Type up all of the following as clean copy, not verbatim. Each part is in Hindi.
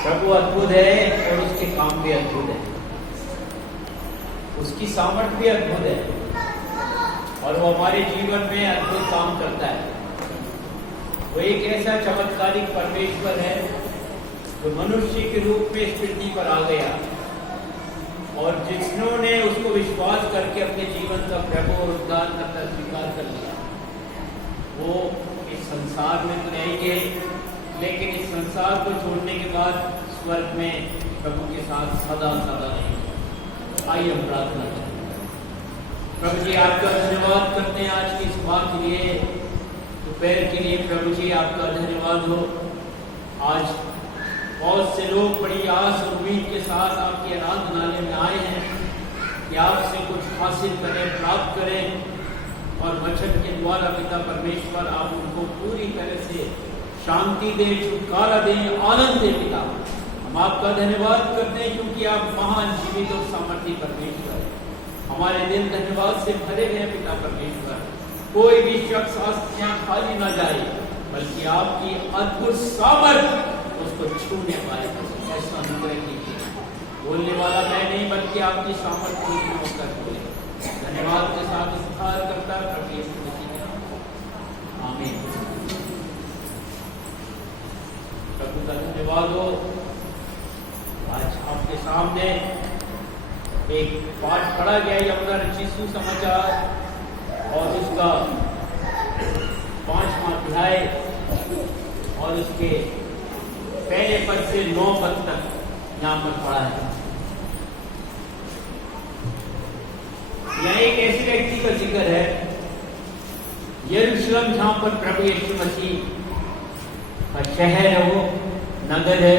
प्रभु अद्भुत है और उसके काम भी अद्भुत है, उसकी सामर्थ भी अद्भुत है और वो हमारे जीवन में अद्भुत काम करता है। वो एक ऐसा चमत्कारिक परमेश्वर है जो मनुष्य के रूप में इस पृथ्वी पर आ गया और जिन्होंने उसको विश्वास करके अपने जीवन का प्रभु और उद्धारकर्ता स्वीकार कर लिया, वो इस संसार में तो नहीं गए, लेकिन इस संसार को छोड़ने के बाद स्वर्ग में प्रभु के साथ सदा सदा नहीं। आइए हम प्रार्थना करें। प्रभु जी, आपका धन्यवाद करते हैं आज की सुबह के लिए, दोपहर के लिए। प्रभु जी, आपका धन्यवाद हो। आज बहुत से लोग बड़ी आस और उम्मीद के साथ आपकी आराधनालय में आए हैं कि आपसे कुछ हासिल करें, प्राप्त करें और वचन के द्वारा पिता परमेश्वर आप उनको पूरी तरह से शांति दे, छुटकारा दे, आनंद दे। पिता, हम आपका धन्यवाद करते हैं क्योंकि आप महान जीवित और सामर्थी परमेश्वर हैं। हमारे दिन धन्यवाद से भरे हुए हैं पिता परमेश्वर। कोई भी शख्स यहाँ खाली ना जाए, बल्कि आपकी अद्भुत सामर्थ उसको छूने पाए। ऐसा अनुग्रह कीजिए। बोलने वाला मैं नहीं, बल्कि आपकी सामर्थ पूरी होकर बोले। धन्यवाद के साथ स्वीकार करता प्रभु यीशु मसीह के नाम में। आमीन। प्रभु का धन्यवाद हो। आज आपके सामने एक पाठ पढ़ा गया, यमुना रचित सुसमाचार और उसका 5वां अध्याय और उसके पहले पद से 9 पद तक यहाँ पर पढ़ा है। यह एक ऐसे व्यक्ति का जिक्र है, यरूशलेम, जहां पर प्रभु यीशु मसीह का शहर है, वो नगर है।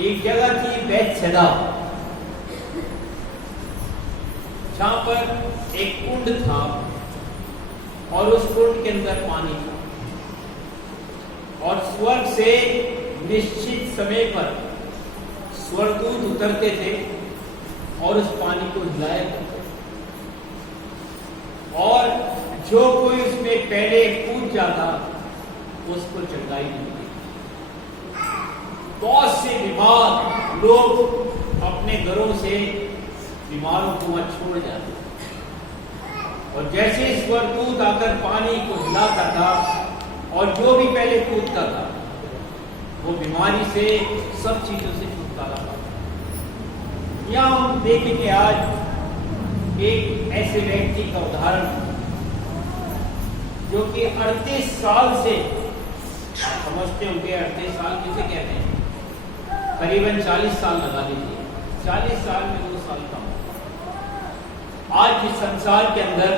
एक जगह थी बैतसैदा, जहां पर एक कुंड था और उस कुंड के अंदर पानी था और स्वर्ग से निश्चित समय पर स्वर्गदूत उतरते थे और उस पानी को हिलाया करते और जो कोई उसमें पहले कूद जाता उसको चंगाई मिलती। बहुत से बीमार लोग अपने घरों से बीमारों को वहां छोड़ जाते और जैसे स्वर्गदूत आकर पानी को हिलाता था और जो भी पहले कूदता था वो बीमारी से, सब चीजों से छुटकारा पाता। यहां हम देखेंगे आज एक ऐसे व्यक्ति का उदाहरण जो कि 38 साल से, समझते होंगे 38 साल किसे कहते हैं, करीबन 40 साल लगा लीजिए, 40 साल में 2 साल कम। आज इस संसार के अंदर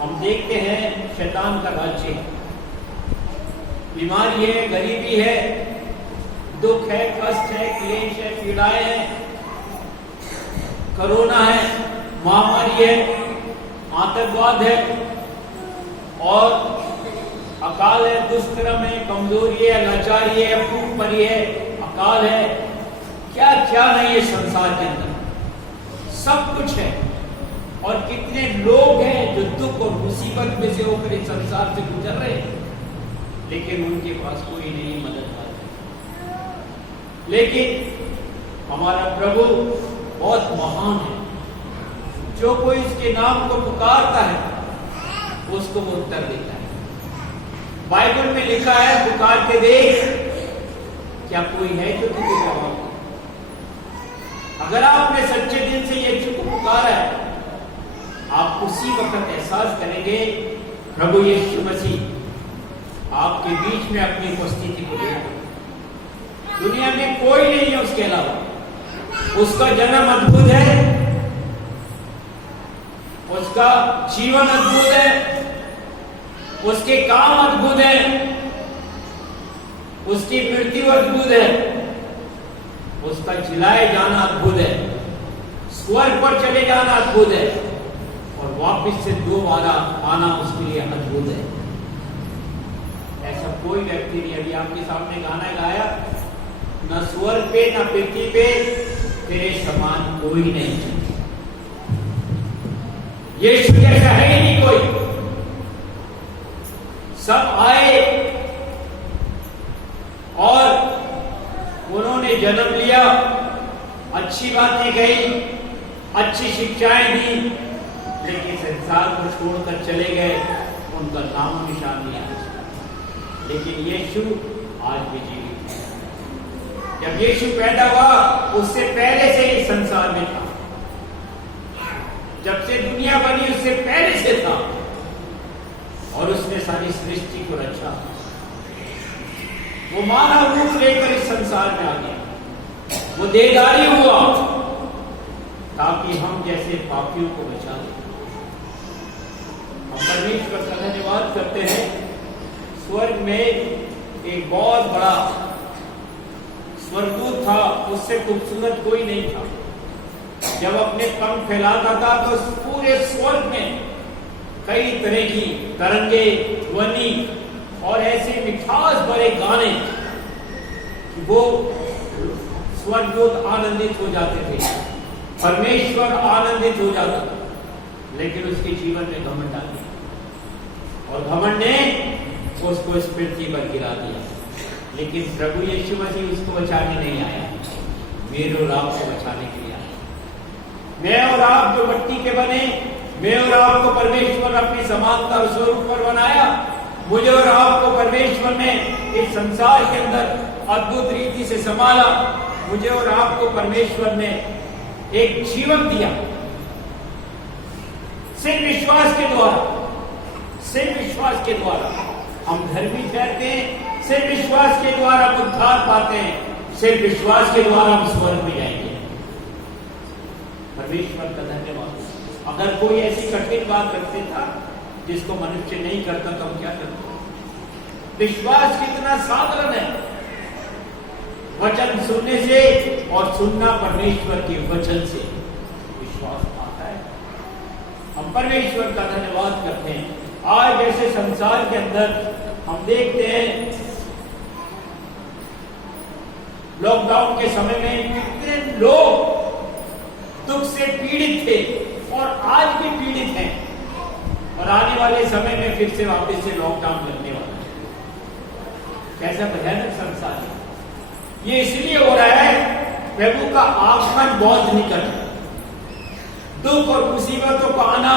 हम देखते हैं शैतान का राज्य है, बीमारी है, गरीबी है, दुख है, कष्ट है, क्लेश है, पीड़ाएं हैं, कोरोना है, महामारी है, आतंकवाद है और अकाल है, दुष्कर्म है, कमजोरी है, लाचारी है, भूखमरी है, अकाल है, क्या क्या नहीं है संसार के अंदर, सब कुछ है। और कितने लोग हैं जो दुख और मुसीबत में से होकर इस संसार से गुजर रहे हैं, लेकिन उनके पास कोई नहीं मदद आता। लेकिन हमारा प्रभु बहुत महान है, जो कोई इसके नाम को पुकारता है उसको वो उत्तर देता है। बाइबल में लिखा है, पुकार के देख, क्या कोई है जो तुझे जवाब दे। अगर आपने सच्चे दिल से ये चुप पुकारा है, आप उसी वक्त एहसास करेंगे प्रभु यीशु मसीह आपके बीच में अपनी उपस्थिति को लेकर। दुनिया में कोई नहीं है उसके अलावा। उसका जन्म अद्भुत है, उसका जीवन अद्भुत है, उसके काम अद्भुत है, उसकी मृत्यु अद्भुत है, उसका जिलाए जाना अद्भुत है, स्वर्ग पर चले जाना अद्भुत है और वापस से दोबारा आना उसके लिए अद्भुत है। ऐसा कोई व्यक्ति नहीं। अभी आपके सामने गाना गाया, न स्वर्ग पे न पृथ्वी पे तेरे समान कोई नहीं, यीशु जैसा है ही नहीं कोई। सब आए ने जन्म लिया, अच्छी बातें कही, अच्छी शिक्षाएं दी, लेकिन संसार को छोड़कर चले गए, उनका नाम निशान नहीं आया। लेकिन यीशु आज भी जीवित है। जब यीशु पैदा हुआ, उससे पहले से इस संसार में था। जब से दुनिया बनी, उससे पहले से था, और उसने सारी सृष्टि को रचा। वो मानव रूप लेकर इस संसार में आ गया। वो देहधारी हुआ ताकि हम जैसे पापियों को बचा ले। हम परमेश्वर का धन्यवाद करते हैं। स्वर्ग में एक बहुत बड़ा स्वर्गदूत था, उससे खूबसूरत कोई नहीं था। जब अपने पंख फैलाता था तो पूरे स्वर्ग में कई तरह की तरंगे, ध्वनि और ऐसे मिठास भरे गाने, वो स्वर्गदूत आनंदित हो जाते थे, परमेश्वर आनंदित हो जाता था। लेकिन उसके जीवन में घमंड आ गया और घमंड ने उसको इस पृथ्वी पर गिरा दिया। लेकिन प्रभु यीशु मसीह उसको बचाने नहीं आया, मेरे और आपको बचाने के लिए आया। मैं और आप जो मिट्टी के बने, मैं और आपको परमेश्वर अपनी समानता और स्वरूप पर बनाया। मुझे और आपको परमेश्वर ने इस संसार के अंदर अद्भुत रीति से संभाला। मुझे और आपको परमेश्वर ने एक जीवन दिया, सिर्फ विश्वास के द्वारा, सिर्फ विश्वास के द्वारा हम धर्मी ठहरते हैं, सिर्फ विश्वास के द्वारा हम उद्धार पाते हैं, सिर्फ विश्वास के द्वारा हम स्वर्ग में जाएंगे। परमेश्वर का धन्यवाद। अगर कोई ऐसी कठिन बात रखते था जिसको मनुष्य नहीं करता तो हम क्या करते? विश्वास कितना साधारण है। वचन सुनने से और सुनना परमेश्वर के वचन से विश्वास आता है। हम परमेश्वर का धन्यवाद करते हैं। आज जैसे संसार के अंदर हम देखते हैं, लॉकडाउन के समय में कितने लोग दुख से पीड़ित थे और आज भी पीड़ित हैं, और आने वाले समय में फिर से वापस से लॉकडाउन लगने वाला है। कैसा भयानक संसार है। ये इसलिए हो रहा है, प्रभु का आगमन बहुत निकट है। दुख और मुसीबतों का आना,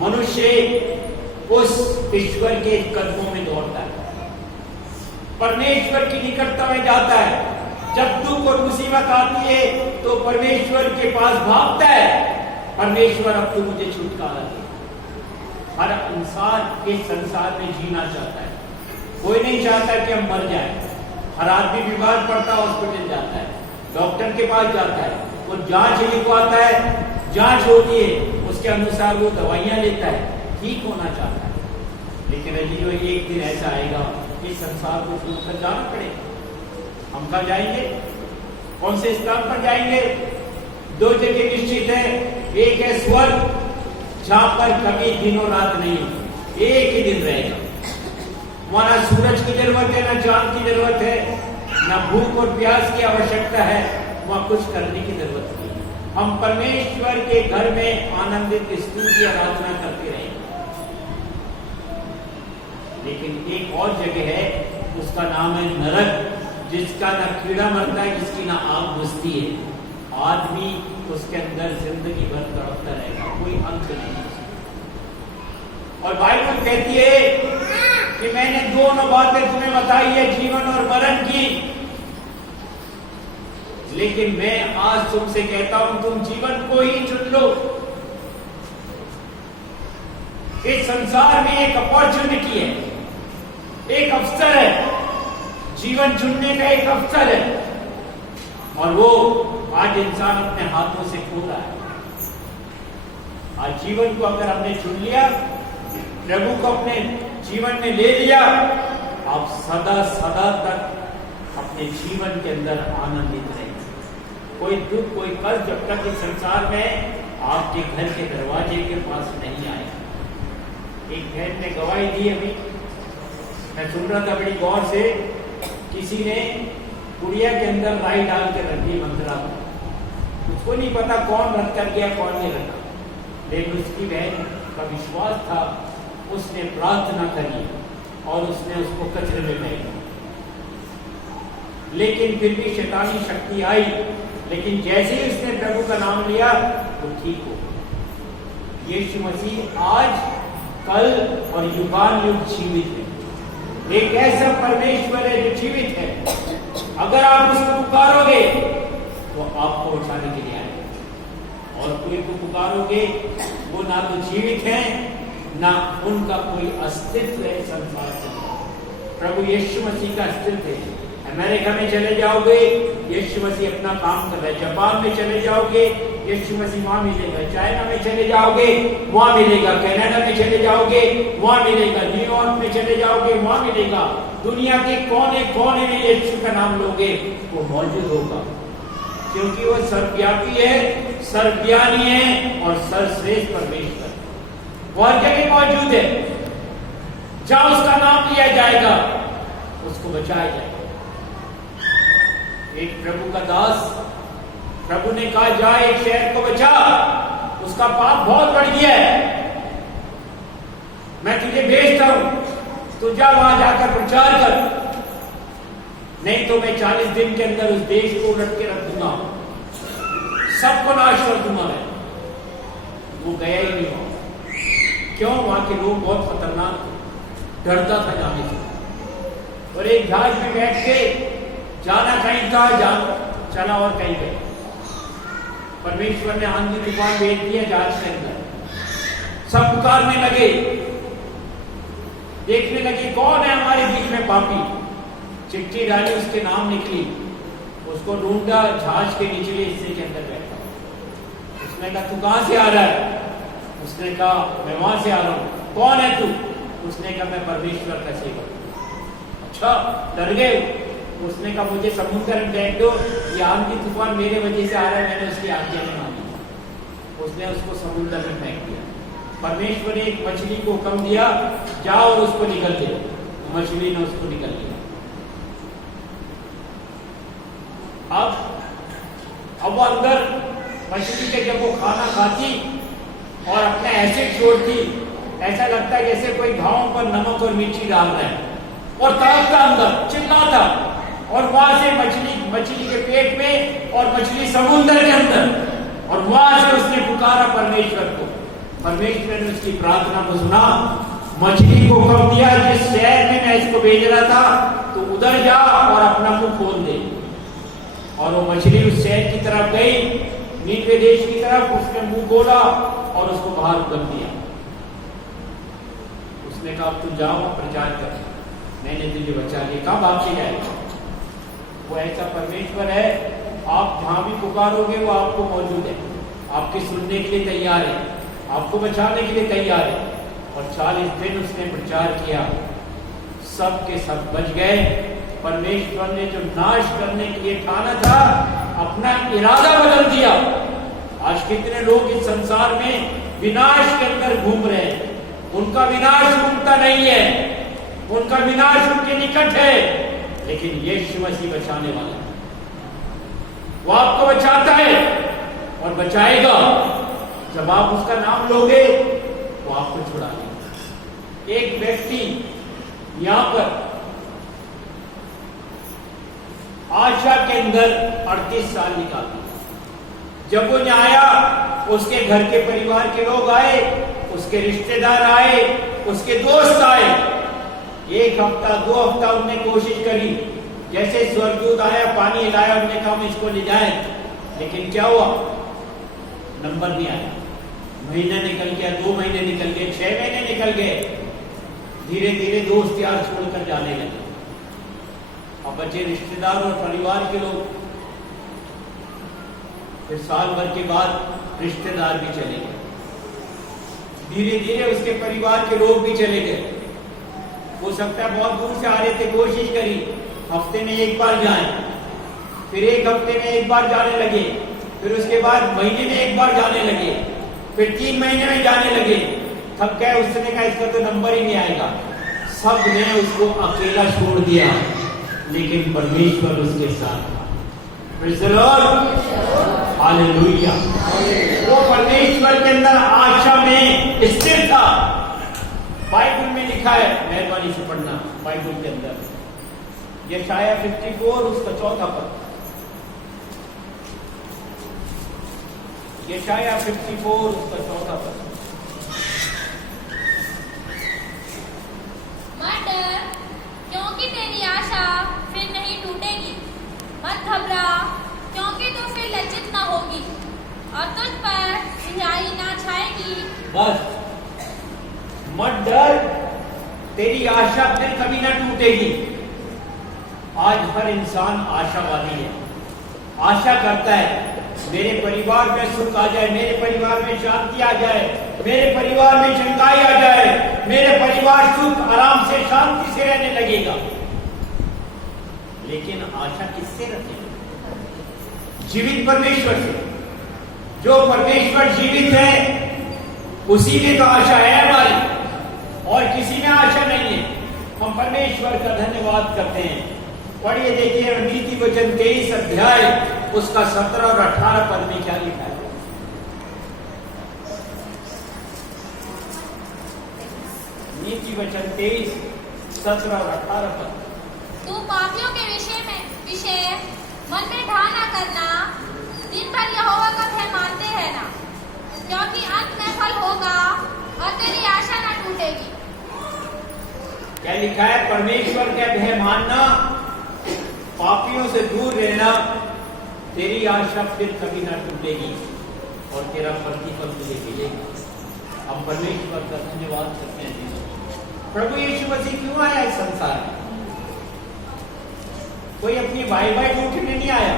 मनुष्य उस ईश्वर के कदमों में दौड़ता है, परमेश्वर की निकटता में जाता है। जब दुख और मुसीबत आती है तो परमेश्वर के पास भागता है, परमेश्वर अब तो मुझे छुटकारा दे। हर इंसान इस संसार में जीना चाहता है, कोई नहीं चाहता कि हम मर जाएं। हर आदमी बीमार पड़ता है, हॉस्पिटल जाता है, डॉक्टर के पास जाता है, वो जांच लिखवाता है, जांच होती है, उसके अनुसार वो दवाइयां लेता है, ठीक होना चाहता है। लेकिन अजीब एक दिन ऐसा आएगा कि संसार को छोड़कर जाना पड़ेगा। हम कहाँ जाएंगे? कौन से स्थान पर जाएंगे? दो जगह निश्चित है। एक है स्वर्ग, जहां पर कभी दिनों रात नहीं, एक ही दिन रहेगा। वहां ना सूरज की जरूरत है, ना चांद की जरूरत है, ना भूख और प्यास की आवश्यकता है, वहां कुछ करने की जरूरत नहीं। हम परमेश्वर के घर में आनंदित स्तुति आराधना करते रहेंगे। लेकिन एक और जगह है, उसका नाम है नरक, जिसका ना कीड़ा मरता है, जिसकी ना आग बुझती है। आदमी उसके अंदर जिंदगी भर तड़पता रहेगा, कोई अंत नहीं। और बाइबल कहती है कि मैंने दोनों बातें तुम्हें बताई है, जीवन और मरण की, लेकिन मैं आज तुमसे कहता हूं तुम जीवन को ही चुन लो। इस संसार में एक अपॉर्चुनिटी है, एक अवसर है, जीवन चुनने का एक अवसर है, और वो आज इंसान अपने हाथों से खो रहा है। आज जीवन को अगर हमने चुन लिया, प्रभु को अपने जीवन में ले लिया, आप सदा सदा तक अपने जीवन के अंदर आनंदित रहेंगे। कोई दुख, कोई कष्ट जब तक इस संसार में आपके घर के दरवाजे के पास नहीं आए। एक बहन ने गवाही दी, अभी मैं सुन रहा था बड़ी गौर से, किसी ने गुड़िया के अंदर राई डाल के रख दी मंत्रा में। उसको नहीं पता कौन रख कर गया, कौन नहीं रखा, लेकिन उसकी बहन का विश्वास था, उसने प्रार्थना करी और उसने उसको कचरे में फेंक दिया। लेकिन फिर भी शैतानी शक्ति आई, लेकिन जैसे ही उसने प्रभु का नाम लिया वो ठीक हो। यीशु मसीह आज, कल और युगानुयुग जीवित है। एक ऐसा परमेश्वर है जो जीवित है। अगर आप उसको पुकारोगे वो आपको उठाने के लिए आएगा, और कोई को पुकारोगे वो ना तो जीवित है ना उनका कोई अस्तित्व है संसार में। प्रभु यीशु मसीह का अस्तित्व है। अमेरिका में चले जाओगे, यीशु मसीह अपना काम कर रहा है। जापान में चले जाओगे, यीशु मसीह वहां मिलेगा। चाइना में चले जाओगे वहां मिलेगा। कनाडा में चले जाओगे वहां मिलेगा। न्यूयॉर्क में चले जाओगे वहां मिलेगा। दुनिया के कोने कोने में यीशु का नाम लोगे वो मौजूद होगा, क्योंकि वो सर्वव्यापी है, सर्वज्ञानी है और सर्वश्रेष्ठ परमेश्वर। वो हर जगह मौजूद है। जहां उसका नाम लिया जाएगा उसको बचाया जाएगा। एक प्रभु का दास, प्रभु ने कहा जा एक शहर को बचा, उसका पाप बहुत बढ़ गया है, मैं तुझे भेजता हूं, तू जा वहां जाकर प्रचार कर, नहीं तो मैं 40 दिन के अंदर उस देश को उलट के रख दूंगा, सबको नाश कर दूंगा मैं। वो गया ही नहीं वहां। क्यों? वहां के लोग बहुत खतरनाक थे, डरता था जाने से। और एक जहाज में बैठ के जाना कहीं था, चला और कहीं गया। परमेश्वर ने आंधी तूफान भेज दिया जहाज के अंदर। सब पुकारने लगे, देखने लगे कौन है हमारे बीच में पापी। चिट्ठी डाली, उसके नाम निकली, उसको ढूंढा, जहाज के निचले हिस्से के अंदर बैठा। उसने कहा तू कहां से आ रहा है? उसने कहा मैं वहां से आ रहा हूं। कौन है तू? उसने कहा मैं परमेश्वर का सेवक। अच्छा, डर गए। उसने कहा मुझे समुद्र में फेंक दो, ये आंधी तूफान मेरे वजह से आ रहा है, मैंने उसकी आज्ञा नहीं मानी। उसने उसको समुद्र में फेंक दिया। परमेश्वर ने एक मछली को हुक्म दिया, जाओ और उसको निकल दे। मछली ने उसको निकल दिया। अब वो अंदर मछली के जब वो खाना खाती और अपने एसिड छोड़ती, ऐसा लगता है जैसे कोई घावों पर नमक और मिर्ची डाल रहा है, और तड़पता अंदर, चिल्लाता, और वहां से मछली के पेट में और मछली समुद्र के अंदर, और वहां से उसने पुकारा परमेश्वर को। परमेश्वर ने उसकी प्रार्थना को सुना, मछली को हुक्म दिया जिस शहर में मैं इसको भेज रहा था तो उधर जा और अपना मुंह खोल दे। और वो मछली उस शहर की तरफ गई, नीचे देश की तरफ, उसने मुंह खोला और उसको बाहर कर दिया। उसने कहा अब तू जाओ प्रचार कर, मैंने तुझे बचा लिया। कहां भाग के जाएगा? वो ऐसा परमेश्वर है, आप जहां भी पुकारोगे वो आपको मौजूद है, आपके सुनने के लिए तैयार है, आपको बचाने के लिए तैयार है। और 40 दिन उसने प्रचार किया, सब के सब बच गए। परमेश्वर ने जो नाश करने के लिए ठाना था, अपना इरादा बदल दिया। आज कितने लोग इस संसार में विनाश के अंदर घूम रहे हैं, उनका विनाश उनका नहीं है, उनका विनाश उनके निकट है, लेकिन यीशु मसीह बचाने वाला है। वो आपको बचाता है और बचाएगा। जब आप उसका नाम लोगे वो आपको छुड़ा लेगा। एक व्यक्ति यहां पर आशा के अंदर 38 साल निकाल, जब वो यहाँ आया, उसके घर के परिवार के लोग आए, उसके रिश्तेदार आए, उसके दोस्त आए। 1 हफ्ता 2 हफ्ता उनने कोशिश करी, जैसे स्वर्गदूत आया, पानी हिलाया, उन्होंने कहा हम इसको ले जाए, लेकिन क्या हुआ? नंबर नहीं आया। महीना निकल गया, 2 महीने निकल गए, 6 महीने निकल गए। धीरे धीरे दोस्त यार छोड़कर जाने लगे। अब बचे रिश्तेदार और परिवार के लोग। फिर साल भर के बाद रिश्तेदार भी चले गए, धीरे धीरे उसके परिवार के लोग भी चले गए। हो सकता है बहुत दूर से आ रहे थे, कोशिश करी हफ्ते में 1 बार जाएं, फिर 1 हफ्ते में 1 बार जाने लगे, फिर उसके बाद महीने में 1 बार जाने लगे, फिर 3 महीने में जाने लगे। थक गए, उसने कहा इसका तो नंबर ही नहीं आएगा। सब ने उसको अकेला छोड़ दिया, लेकिन परमेश्वर उसके साथ था। Praise the Lord, hallelujah. वो परमेश्वर के अंदर आशा में स्थिर था। बाइबल में लिखा है, मेहरबानी से पढ़ना, बाइबल के अंदर यशाया 54 उसका 4था पद। यशाया 54 उसका 4था पद। मत डर, क्योंकि तेरी आशा फिर नहीं टूटेगी। मत घबरा, क्योंकि तू फिर लज्जित न होगी और तुझ पर सिंहाई ना छाएगी। बस, मत डर, तेरी आशा फिर कभी ना टूटेगी। आज हर इंसान आशावादी है, आशा करता है मेरे परिवार में सुख आ जाए, मेरे परिवार में शांति आ जाए, मेरे परिवार में चंगाई आ जाए, मेरे परिवार सुख आराम से शांति से रहने लगेगा। लेकिन आशा किससे रखें? जीवित परमेश्वर से। जो परमेश्वर जीवित है उसी में तो आशा है हमारी, और किसी में आशा नहीं है। हम परमेश्वर का धन्यवाद करते हैं। पढ़िए, देखिए नीति वचन 23 अध्याय उसका 17 और 18 पद में क्या लिखा है। नीति वचन 23 17 और 18 पद। तू पापियों के विषय मन में ढा ना करना, दिन भर यहोवा का भय मानते रहना, क्योंकि अंत में फल होगा और तेरी आशा ना टूटेगी। क्या लिखा है? परमेश्वर का भय मानना, पापियों से दूर रहना, तेरी आशा फिर कभी ना टूटेगी और तेरा प्रतिफल तुझे मिलेगा। हम परमेश्वर का धन्यवाद करते हैं। प्रभु यीशु मसीह क्यों आया इस संसार में? कोई अपनी वाई लूटने नहीं आया।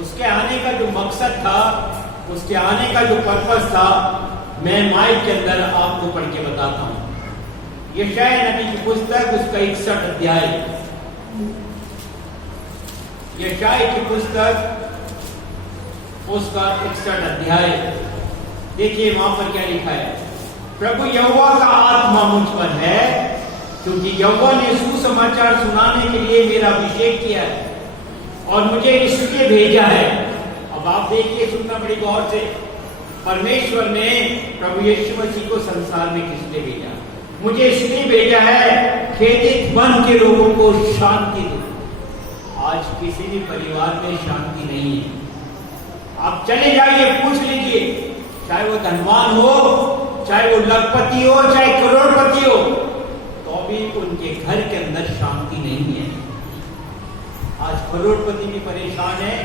उसके आने का जो मकसद था, उसके आने का जो पर्पस था, मैं माइक के अंदर आपको पढ़ के बताता हूं। यशाया नबी की पुस्तक उसका 61 अध्याय, यशाया की पुस्तक उसका 61 अध्याय। देखिए वहां पर क्या लिखा है। प्रभु यहोवा का आत्मा मुझ पर है, क्योंकि यहोवा ने सुसमाचार सुनाने के लिए मेरा अभिषेक किया है और मुझे इसलिए भेजा है। अब आप देखिए, सुनना बड़ी गौर से। परमेश्वर ने प्रभु यीशु मसीह को संसार में किस लिए भेजा? मुझे इसलिए भेजा है खेदित मन के लोगों को शांति दो। आज किसी भी परिवार में शांति नहीं है। आप चले जाइए, पूछ लीजिए, चाहे वो धनवान हो, चाहे वो लखपति हो, चाहे करोड़पति हो, तो भी उनके घर के अंदर शांति नहीं है। आज करोड़पति भी परेशान है,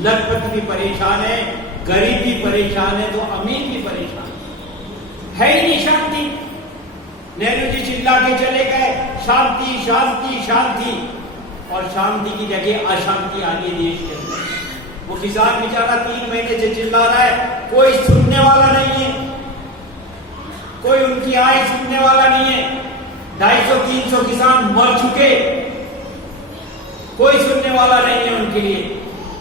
लखपति भी परेशान है, गरीब भी परेशान है, तो अमीर भी परेशान है ही नहीं शांति। नेहरू जी चिल्ला के चले गए शांति शांति शांति, और शांति की जगह अशांति आ गई देश के अंदर। वो किसान बेचारा 3 महीने से चिल्ला रहा है, कोई सुनने वाला नहीं है, कोई उनकी आय सुनने वाला नहीं है। 250-300 किसान मर चुके, कोई सुनने वाला नहीं है उनके लिए,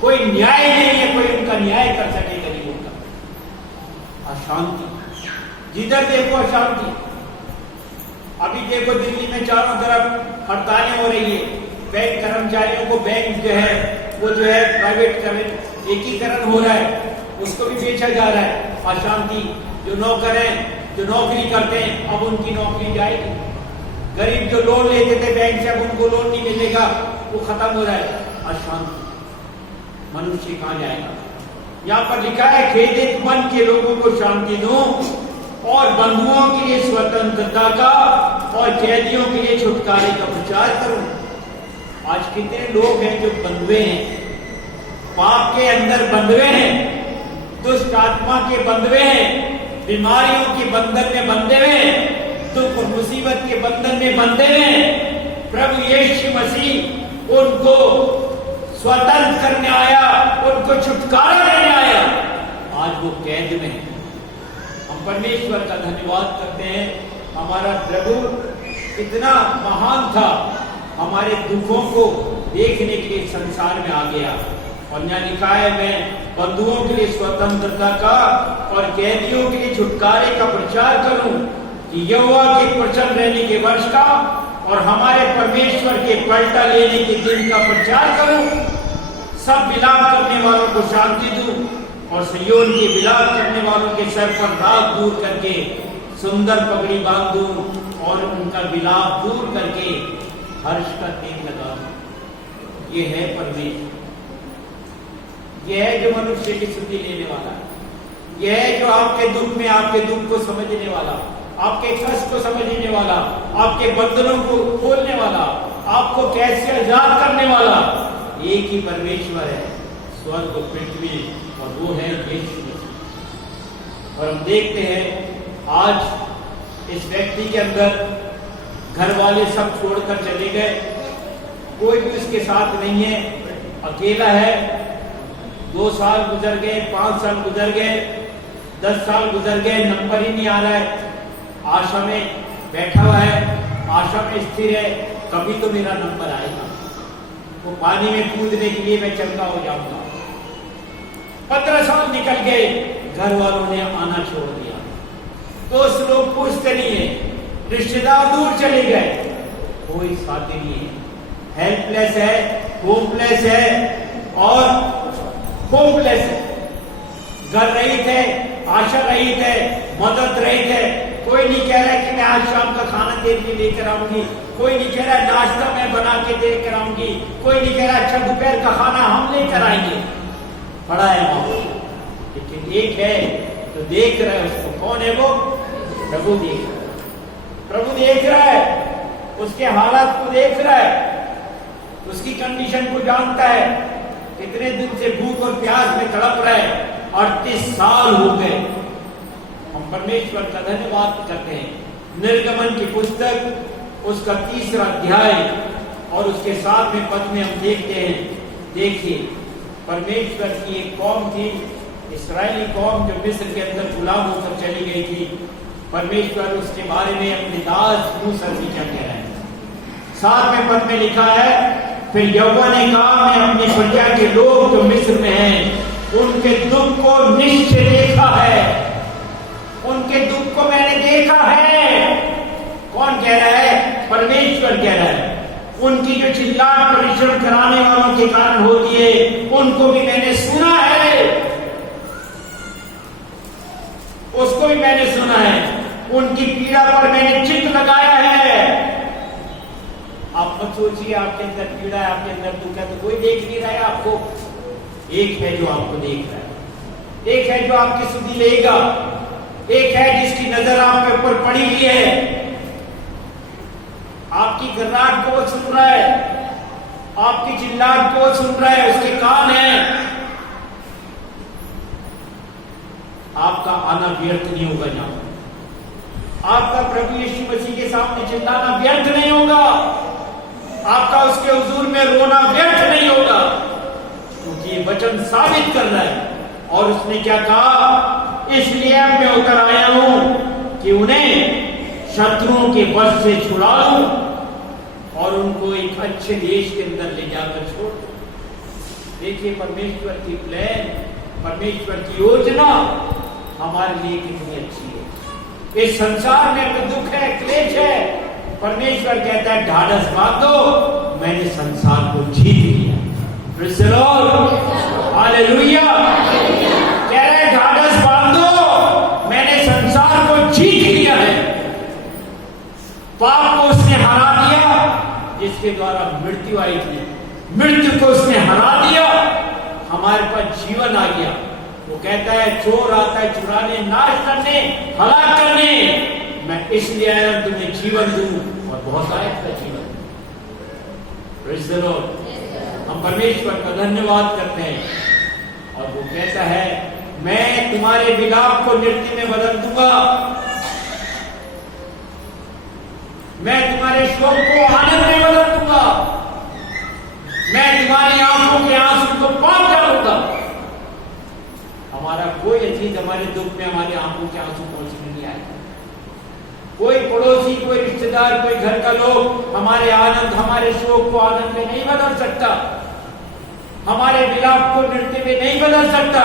कोई न्याय नहीं है, कोई उनका न्याय कर सके गरीबों का। अशांति, जिधर देखो अशांति। अभी देखो दिल्ली में चारों तरफ हड़तालें हो रही है। बैंक कर्मचारियों को बैंक जो है वो जो है प्राइवेट एकीकरण हो रहा है, उसको भी बेचा जा रहा है। अशांति। जो नौकर हैं, जो नौकरी करते हैं, अब उनकी नौकरी जाएगी। गरीब जो लोन लेते थे बैंक से, अब उनको लोन नहीं मिलेगा, वो खत्म हो रहा है। अशांति। मनुष्य कहां जाएगा? यहाँ पर लिखा है खेदित मन के लोगों को शांति दूं और बंधुओं के लिए स्वतंत्रता का और कैदियों के लिए छुटकारे का प्रचार करूं। आज कितने लोग हैं जो बंधुए हैं, पाप के अंदर बंधुए हैं, दुष्ट आत्मा के बंधुए हैं, बीमारियों के बंधन में बंधे हुए हैं, दुख और मुसीबत के बंधन में बंधे हुए हैं। प्रभु यीशु मसीह उनको स्वतंत्र करने आया, उनको छुटकारा देने आया। आज वो कैद में है। हम परमेश्वर का धन्यवाद करते हैं। हमारा प्रभु कितना महान था, हमारे दुखों को देखने के लिए संसार में आ गया। और यहाँ लिखा है मैं बंधुओं के लिए स्वतंत्रता का और कैदियों के लिए छुटकारे का प्रचार करूं, कि यहोवा के प्रसन्न रहने के वर्ष का और हमारे परमेश्वर के पलटा लेने के दिन का प्रचार करूं। सब विलाप करने वालों को शांति दूं और सिय्योन के विलाप करने वालों के सर पर राख दूर करके सुंदर पगड़ी बांध दूं और उनका विलाप दूर करके हर्ष का तेल लगा दूं। ये है परमेश्वर। ये है जो मनुष्य की सुधि लेने वाला, ये है जो आपके दुख में आपके दुख को समझने वाला, आपके कष्ट को समझने वाला, आपके बंधनों को खोलने वाला, आपको कैसे आजाद करने वाला। एक ही परमेश्वर है, स्वर्ग और पृथ्वी, और वो है यीशु मसीह। और हम देखते हैं आज इस व्यक्ति के अंदर घर वाले सब छोड़कर चले गए, कोई भी उसके साथ नहीं है, अकेला है। 2 साल गुजर गए, 5 साल गुजर गए, 10 साल गुजर गए, नंबर ही नहीं आ रहा है। आशा में बैठा हुआ है, आशा में स्थिर है, कभी तो मेरा नंबर आएगा, वो पानी में कूदने के लिए मैं चंगा हो जाऊंगा। 15 साल निकल गए, घर वालों ने आना छोड़ दिया, दोस्त लोग पूछते नहीं है, रिश्तेदार दूर चले गए, कोई साथी नहीं है, हेल्पलेस है, होपलेस है और होपलेस है। घर रहित है, आशा रहित है, मदद रहित है। कोई नहीं कह रहा है कि मैं आज शाम का खाना तेरे लिए लेकर आऊंगी, कोई नहीं कह रहा है नाश्ता मैं बना के देकर आऊंगी, कोई नहीं कह रहा अच्छा दोपहर का खाना हम लेकर आएंगे। पड़ा है माहौल, लेकिन एक है तो देख रहा है उसको। कौन है वो? प्रभु देख रहा है, प्रभु देख रहा है, उसके हालात को देख रहा है, उसकी कंडीशन को जानता है। कितने दिन से भूख और प्यास में तड़प रहा है, 38 साल हो गए। हम परमेश्वर का धन्यवाद करते हैं। निर्गमन की पुस्तक उसका 3रा अध्याय और उसके 7वें पद में हम देखते हैं, देखिए परमेश्वर की एक कौम थी, इस्राएली कौम, जो मिस्र के अंदर गुलाम होकर चली गई थी। परमेश्वर उसके बारे में अपने दास मूसा से क्या कह रहे हैं? 7वें पद में लिखा है, फिर यहोवा ने कहा, मैं अपनी प्रजा के लोग जो मिस्र में हैं, उनके दुख को निश्चय देखा है, उनके दुख को मैंने देखा है। कौन कह रहा है? परमेश्वर कह रहा है। उनकी जो चिल्लाहट परिश्रम कराने वालों के कारण होती है, उनको भी मैंने सुना है, उसको भी मैंने सुना है। उनकी पीड़ा पर मैंने चित्त लगाया है। आप मत सोचिए आपके अंदर पीड़ा है, आपके अंदर दुख है तो कोई देख नहीं रहा है आपको। एक है जो आपको देख रहा है, एक है जो आपकी सुधि लेगा, एक है जिसकी नजर आपके ऊपर पड़ी हुई है। आपकी गर्राहट को सुन रहा है, आपकी चिल्लाहट को सुन रहा है, उसके कान है। आपका आना व्यर्थ नहीं होगा यहां, आपका प्रभु यीशु मसीह के सामने चिल्लाना व्यर्थ नहीं होगा, आपका उसके हुजूर में रोना व्यर्थ नहीं होगा, क्योंकि ये वचन साबित कर रहा है। और उसने क्या कहा? इसलिए मैं उतर आया हूं कि उन्हें शत्रुओं के वश से छुड़ा लूं और उनको एक अच्छे देश के अंदर ले जाकर छोड़ दूं। देखिए परमेश्वर की प्लान, परमेश्वर की योजना हमारे लिए कितनी अच्छी है। इस संसार में अगर दुख है, क्लेश है, परमेश्वर कहता है ढाढ़स बांधो, मैंने संसार को जीत लिया। Praise the Lord, hallelujah. कह रहे ढाढ़स बांधो, मैंने संसार को जीत लिया है। पाप को उसने हरा दिया, जिसके द्वारा मृत्यु आई थी, मृत्यु को उसने हरा दिया, हमारे पास जीवन आ गया। वो कहता है चोर आता है चुराने, नाश करने, हलाक करने, मैं इसलिए आया तुम्हें जीवन दूं और बहुत आयत का जीवन। Praise the Lord. हम परमेश्वर का धन्यवाद करते हैं। और वो कहता है मैं तुम्हारे विलाप को नृत्य में बदल दूंगा, मैं तुम्हारे शोक को आनंद में बदल दूंगा, मैं तुम्हारी आंखों के आंसू को पाप डालूंगा। हमारा कोई अजीज हमारे दुख में हमारी आंखों के आंसू पहुंचने नहीं आएगा। कोई पड़ोसी, कोई रिश्तेदार, कोई घर का लोग हमारे आनंद, हमारे शोक को आनंद में नहीं बदल सकता, हमारे विलाप को नृत्य में नहीं बदल सकता।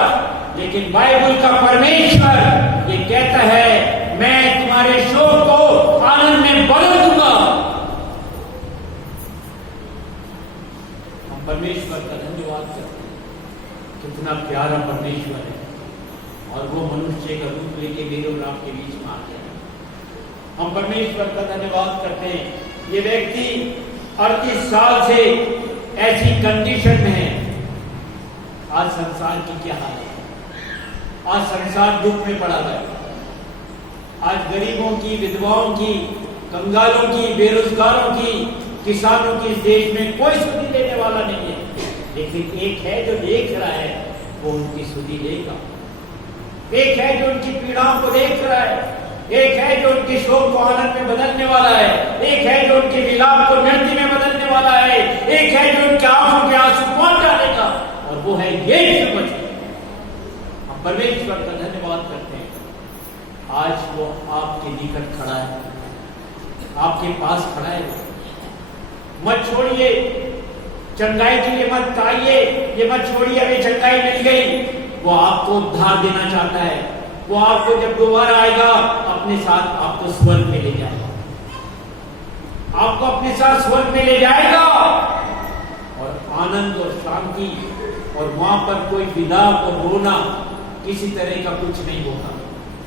लेकिन बाइबल का परमेश्वर ये कहता है मैं तुम्हारे शोक को आनंद में बदल दूंगा। हम परमेश्वर का धन्यवाद करते हैं, कितना प्यारा परमेश्वर है। और वो मनुष्य का रूप लेके मेरे और आपके बीच में आ गया। हम परमेश्वर का धन्यवाद करते हैं। ये व्यक्ति 38 साल से ऐसी कंडीशन में है। आज संसार की क्या हालत है? आज संसार दुख में पड़ा है। आज गरीबों की, विधवाओं की, कंगालों की, बेरोजगारों की, किसानों की इस देश में कोई सुधि लेने वाला नहीं है। लेकिन एक है जो देख रहा है, वो उनकी सुधि लेगा। एक है जो उनकी पीड़ाओं को देख रहा है, एक है जो उनके शोक को आनंद में बदलने वाला है, एक है जो उनके विलाप को नृत्य में बदलने वाला है, एक है जो उनके आंखों के आंसू पहुंच डालेगा, और वो है यीशु मसीह। हम परमेश्वर का धन्यवाद करते हैं। आज वो आपके निकट खड़ा है, आपके पास खड़ा है। मत छोड़िए, चंगाई के लिए मत आइए, ये मत छोड़िए अभी चंगाई मिल गई। वो आपको उद्धार देना चाहता है। वो आपको जब दोबारा आएगा अपने साथ आपको स्वर्ग में ले जाएगा, आपको अपने साथ स्वर्ग में ले जाएगा, और आनंद और शांति, और वहां पर कोई विलाप और रोना किसी तरह का कुछ नहीं होगा।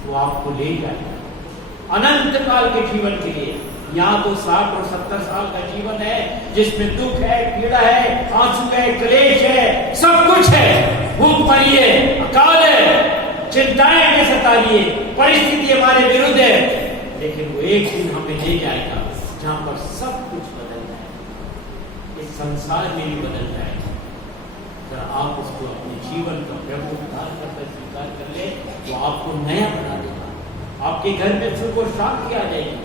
वो आपको ले जाएगा अनंत काल के जीवन के लिए। यहाँ तो 60 और 70 साल का जीवन है जिसमें दुख है, पीड़ा है, आंसू है, क्लेश है, सब कुछ है। भूख मरी है, अकाल है, चिंताएं हमें सता रही है, परिस्थिति हमारे विरुद्ध है। लेकिन वो एक दिन हमें ले जाएगा जहां पर सब कुछ बदल जाएगा, इस संसार में भी बदल जाएगा। अगर आप उसको अपने जीवन का प्रभु उद्धार करके स्वीकार कर ले, तो आपको नया बना देगा। आपके घर में सुख और शांति आ जाएगी,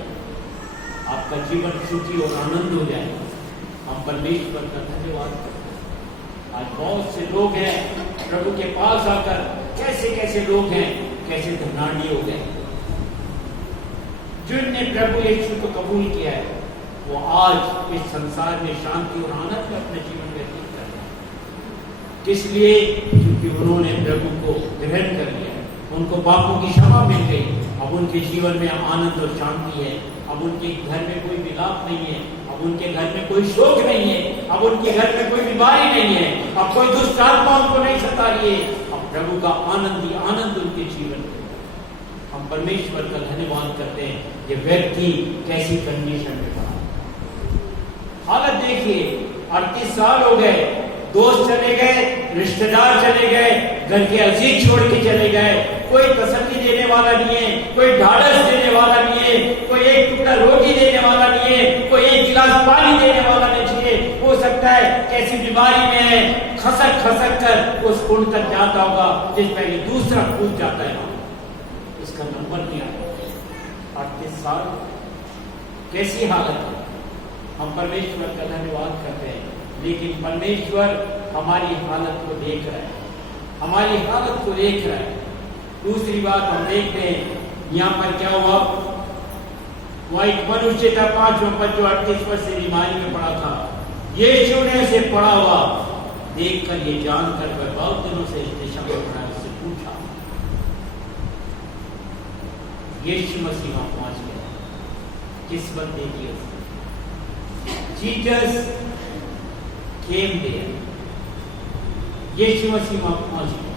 आपका जीवन सुखी और आनंद हो जाएगा। हम परमेश्वर का धन्यवाद करते हैं। आज बहुत से लोग हैं प्रभु के पास आकर, कैसे कैसे लोग हैं, कैसे धनाढ़ी हो गए। जिनने प्रभु यीशु को कबूल किया है, वो आज इस संसार में शांति और आनंद में अपने जीवन व्यतीत कर रहे हैं। किस लिए? क्योंकि उन्होंने प्रभु को ग्रहण कर लिया, उनको पापों की क्षमा मिल गई। अब उनके जीवन में आनंद और शांति है। अब उनके घर में कोई विलाप नहीं है, अब उनके घर में कोई शोक नहीं है, अब उनके घर में कोई बीमारी नहीं है, अब कोई दुष्ट आत्मा उनको नहीं सता रही है। अब प्रभु का आनंद ही आनंद उनके जीवन में। हम परमेश्वर का धन्यवाद करते हैं। ये व्यक्ति कैसी कंडीशन में पड़ा, हालत देखिए। 38 साल हो गए, दोस्त चले गए, रिश्तेदार चले गए, घर के अजीज छोड़ के चले गए, कोई तसल्ली देने वाला नहीं है, कोई ढाढ़स देने वाला नहीं है, कोई एक टुकड़ा रोटी देने वाला नहीं है, कोई एक गिलास पानी देने वाला नहीं चाहिए। हो सकता है कैसी बीमारी में है, खसक खसक कर उस कुंड तक जाता होगा जिस पहले दूसरा कूद जाता है, इसका नंबर नहीं आता। 38 साल, कैसी हालत है। हम परमेश्वर का धन्यवाद करते हैं, लेकिन परमेश्वर हमारी हालत को देख रहा है, हमारी हालत को देख रहा है। दूसरी बात हम देखते हैं, यहाँ पर क्या हुआ। वह एक मनुष्य था 5वां पद जो 38 वर्ष से बीमारी में पड़ा था। यीशु ने उसे पड़ा हुआ देखकर ये जानकर वह बहुत दिनों से इस दिशा में खड़ा उससे पूछा। यीशु मसीह वहां पहुंच गया, किस्मत देखी उसने। जीसस केम देयर, यीशु मसीह वहां पहुंच गया।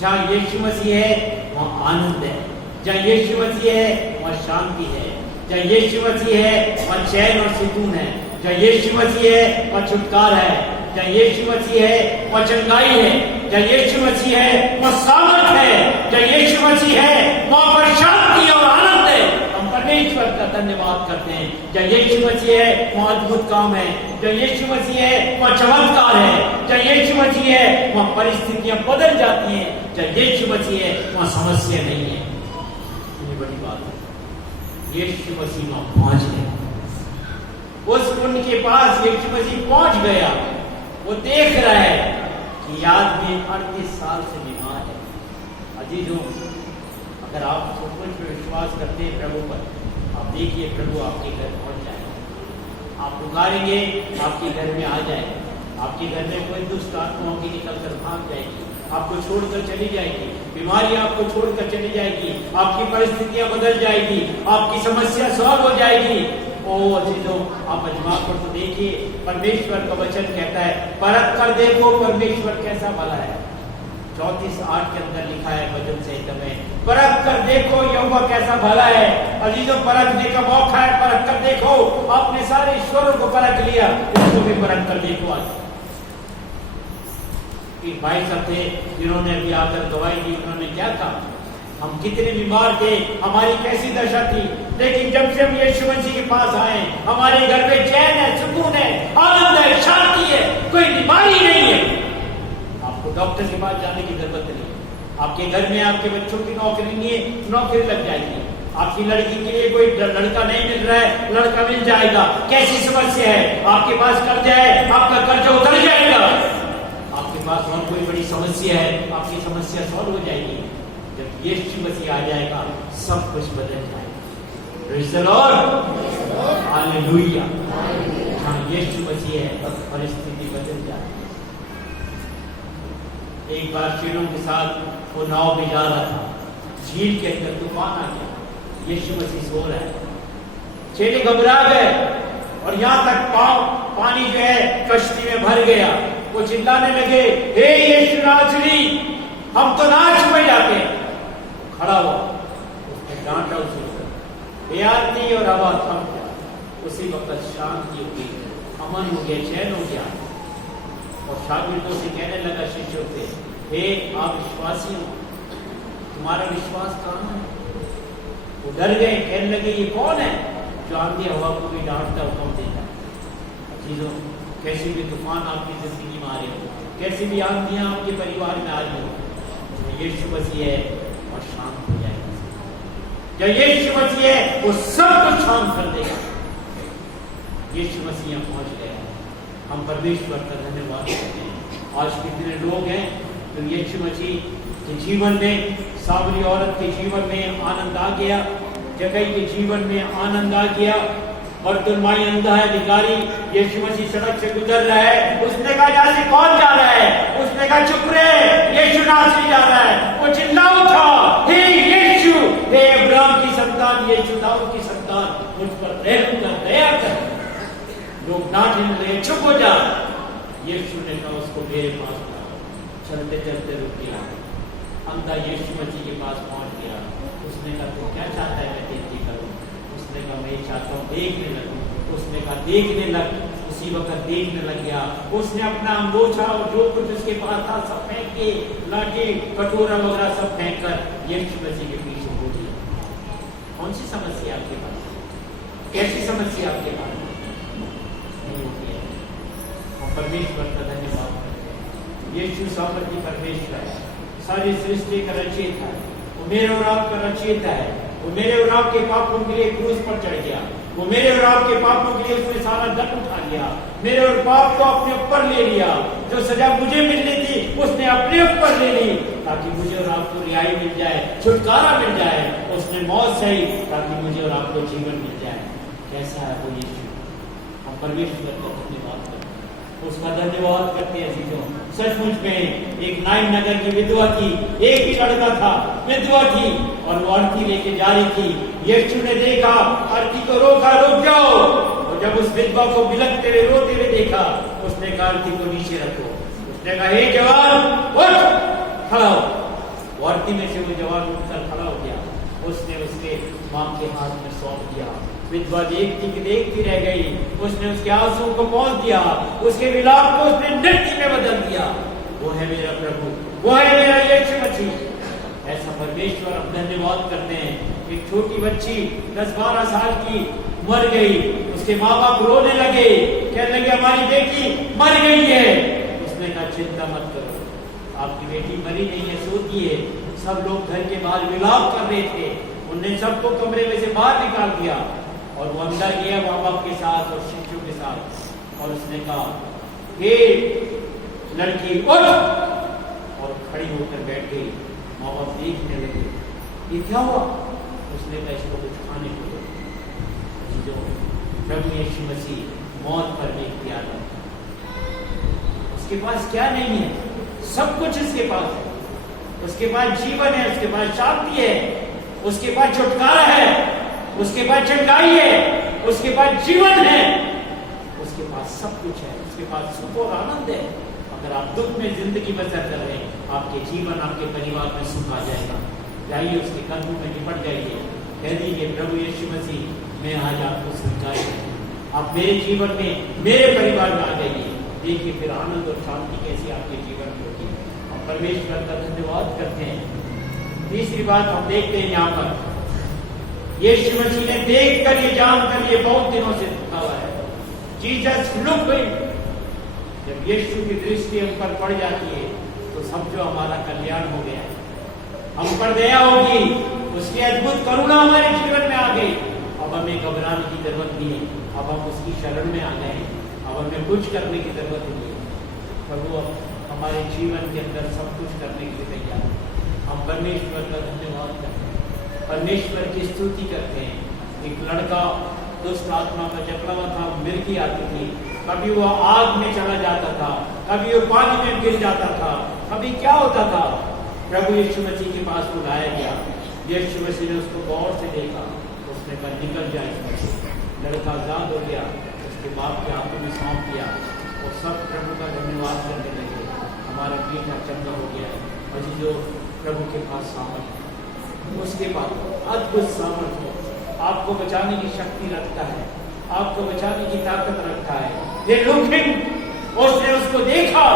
जहां यीशु मसीह है वहां आनंद है, जहां यीशु मसीह है वहां शांति है, जहां यीशु मसीह है वहां चैन और सुकून है, जहां यीशु मसीह है वहां छुटकारा है, जहां यीशु मसीह है वहां चंगाई है, जहां यीशु मसीह है वहां सामर्थ है, जहां यीशु मसीह है वहां पर शांति और आनंद है। हम परमेश्वर का धन्यवाद करते हैं। जहां यीशु मसीह है वहां अद्भुत काम है, जहां यीशु मसीह है वहां चमत्कार है, जहां यीशु मसीह है वहां परिस्थितियां बदल जाती हैं, जहां यीशु मसीह है वहां समस्या नहीं है। ये बड़ी बात है। यीशु मसीह वहां पहुंच गया, उस कुंड के पास यीशु मसीह पहुंच गया। वो देख रहा है कि आदमी 38 साल से बीमार है। अजीजों, अगर आप सचमुच में विश्वास करते हैं प्रभु पर, आप देखिए प्रभु आपके घर पहुंच जाएगा। आप पुकारेंगे, आपके घर में आ जाएगा। आपके घर में कोई दुष्ट आत्माओं की निकलकर भाग जाएगी, आपको छोड़कर चली जाएगी, बीमारी आपको छोड़कर चली जाएगी, आपकी परिस्थितियां बदल जाएगी, आपकी समस्या सॉल्व हो जाएगी। ओ अजीजों, आप अजमा कर तो देखिए, परमेश्वर का वचन कहता है परख कर देखो परमेश्वर कैसा भला है। 34:8 के अंदर लिखा है भजन संहिता में, परख कर देखो यहोवा कैसा भला है। अजीजों, परखने का मौका है, परख कर देखो। आपने सारे ईश्वरों को परख लिया, उसको भी परख कर देखो। आज एक भाई साहब थे जिन्होंने अभी आकर दवाई दी, उन्होंने क्या कहा, हम कितने बीमार थे, हमारी कैसी दशा थी, लेकिन जब से हम यीशु मसीह के पास आए, हमारे घर में चैन है, सुकून है, आनंद है, शांति है, कोई बीमारी नहीं है। आपको डॉक्टर के पास जाने की जरूरत नहीं। आपके घर में आपके बच्चों की नौकरी नहीं है, नौकरी लग जाएगी। आपकी लड़की के लिए कोई लड़का नहीं मिल रहा है, लड़का मिल जाएगा। कैसी समस्या है, आपके पास कर्जा है, आपका कर्जा उतर जाएगा। आपके पास और कोई बड़ी समस्या है, आपकी समस्या सॉल्व हो जाएगी। जब यीशु मसीह आ जाएगा, सब कुछ बदल जाएगा। Praise the Lord, hallelujah. हाँ, यीशु मसीह है, परिस्थिति बदल जाएगी। एक बार चेलों के साथ वो नाव में जा रहा था, झील के अंदर तूफान आ गया, यीशु मसीह सो रहा है। चेले घबरा गए और यहाँ तक पानी जो है कश्ती में भर गया। वो चिल्लाने लगे, हे यीशु नासरी, हम तो नाच में जाते हैं। खड़ा हुआ, उसने डांटा उसे, हे आदमी, और हवा थम गया। उसी वक्त शांति हो गई, अमन हो गया, चैन हो गया। और शागिर्दों से कहने लगा, शिष्यों से, हे आप विश्वासी हो, तुम्हारा विश्वास कहाँ है? वो डर गए, कहने लगे, ये कौन है जो आंधी हवा को भी डांटता हुक्म देता है? चीजों, कैसी भी तूफान आपकी जिंदगी में आ रही हो, कैसी भी आंधियां आपके परिवार में आ रही हो, यीशु मसीह है और शांत हो जाएगा। जब यीशु मसीह है, वो सब कुछ शांत कर देगा। यीशु मसीह पहुंच गया। हम परमेश्वर का धन्यवाद करते हैं। आज कितने लोग हैं तो यीशु मसीह के जीवन में, सावरी औरत के जीवन में आनंद आ गया, जगह के जीवन में आनंद आ गया। और तुलमाई अंधा है भिखारी, यीशु मसीह सड़क से गुजर रहा है, उसने कहा, यहाँ से कौन जा रहा है? उसने कहा, चुप रहे, यीशु नासरी जा रहा है। वो चिल्ला उठा, हे यीशु, हे अब्राहम की संतान, यीशु दाऊद की संतान, मुझ पर रहम कर, दया कर। लोग नाच रहे, चुप हो जा। यीशु ने कहा उसको मेरे पास लाओ। चलते चलते रुक गया। अंधा यीशु मसीह के पास पहुंच गया। उसने कहा, तू क्या चाहता है मैं तेरी करूं? उसने कहा, मैं चाहता हूँ देखने लगूं। उसने कहा, देखने लग। उसी वक्त देखने लग गया। उसने अपना अंगोछा और जो कुछ उसके पास था सब फेंक के, लाठी कटोरा वगैरह सब फेंक कर यीशु मसीह के पीछे हो गया। कौन सी समस्या आपके पास? कैसी समस्या आपके पास? परमेश्वर का धन्यवाद करते हैं। यीशु सामर्थ्य परमेश्वर है, सारी सृष्टि का रचयिता है। वो मेरे और आपका रचयिता है। वो मेरे और आपके पापों के लिए क्रूस पर चढ़ गया। वो मेरे और आपके पापों के लिए उसने सारा दंड उठा लिया। मेरे और पाप को अपने ऊपर ले लिया। जो सजा मुझे मिलनी थी उसने अपने ऊपर ले ली, ताकि मुझे और आपको रिहाई मिल जाए, छुटकारा मिल जाए। उसने मौत सही ताकि मुझे और आपको जीवन मिल जाए। कैसा है वो यीशु? हम परमेश्वर का धन्यवाद करते हैं, उसका धन्यवाद करते हैं। चीजों, सचमुच में एक नाइन नगर की विधवा थी, एक ही लड़का था, विधवा थी और वो अर्थी लेके जा रही थी। यीशु ने देखा, अर्थी को रोका, रुक जाओ। और जब उस विधवा को बिलखते हुए रोते हुए देखा, उसने कहा, अर्थी को नीचे रखो। उसने कहा, हे जवान, उठ, खड़ा हो। वो अर्थी में से वो जवान उठकर खड़ा हो गया। उसने उसके मां के हाथ में सौंप दिया। विधवा देखती रह गई। उसने उसके आंसू को पहुंच दिया, उसके विलाप को उसने नृत्य में बदल दिया। वो है मेरा प्रभु, वो है मेरा यीशु मसीह। ऐसा परमेश्वर हम धन्यवाद करते हैं। एक छोटी बच्ची 10-12 साल की मर गई। उसके माँ बाप रोने लगे, कहने लगे, हमारी बेटी मर गई है। उसने कहा, चिंता मत करो, आपकी बेटी मरी नहीं है, सोती है। सब लोग घर के बाहर विलाप कर रहे थे। उनने सबको कमरे में से बाहर निकाल दिया और वो अंदर गया माँ बाप के साथ और शिष्यों के साथ। और उसने कहा, हे लड़की, उठ। और खड़ी होकर बैठ गई। माँ बाप देखने लगे, ये क्या हुआ? उसने कहा, इसको कुछ खाने को दो। जो प्रभु यीशु मसीह मौत पर भी इख्तियार रखता। उसके पास क्या नहीं है? सब कुछ इसके पास है। उसके पास जीवन है, उसके पास शांति है, उसके पास छुटकारा है, उसके पास चंगाई है, उसके पास जीवन है, उसके पास सब कुछ है। उसके पास सुख और आनंद है। अगर आप दुख में जिंदगी बसर कर रहे हैं, आपके जीवन, आपके परिवार में सुख आ जाएगा। जाइए उसके कदमों में निपट जाइए, कह दीजिए प्रभु यीशु मसीह, मैं आज आपको स्वीकार करता हूं, आप मेरे जीवन में, मेरे परिवार में आ जाइए। देखिए फिर आनंद और शांति कैसी आपके जीवन में होगी। हम परमेश्वर का धन्यवाद करते हैं। तीसरी बात हम देखते हैं यहाँ पर, यीशु मसीह ने देखकर, ये जानकर, ये बहुत दिनों से दुखा हुआ है। Jesus look him. जब यीशु की दृष्टि हम पर पड़ जाती है तो समझो हमारा कल्याण हो गया है, हम पर दया होगी, उसकी अद्भुत करुणा हमारे जीवन में आ गई। अब हमें घबराने की जरूरत नहीं है, अब हम उसकी शरण में आ गए हैं, अब हमें कुछ करने की जरूरत नहीं है। प्रभु अब हमारे जीवन के अंदर सब कुछ करने के लिए तैयार है। हम परमेश्वर का धन्यवाद करते हैं, परमेश्वर की स्तुति करते हैं। एक लड़का दुष्ट आत्मा का जकड़ा हुआ था, मिर्गी आती थी, कभी वो आग में चला जाता था, कभी वो पानी में गिर जाता था, कभी क्या होता था। प्रभु यीशु मसीह के पास वो लाया गया, यीशु मसीह ने उसको गौर से देखा, उसने कहा निकल जाए इसमें से। लड़का आजाद हो गया, उसके बाप के हाथों में सौंप दिया और सब प्रभु का धन्यवाद करने लगे। हमारा बेटा चंगा हो गया है। और जो प्रभु के पास सामर्थ है, उसके पास अद्भुत सामर्थ है, आपको बचाने की शक्ति रखता है, आपको बचाने की ताकत रखता है। ये लुक हिम, उसने उसको देखा।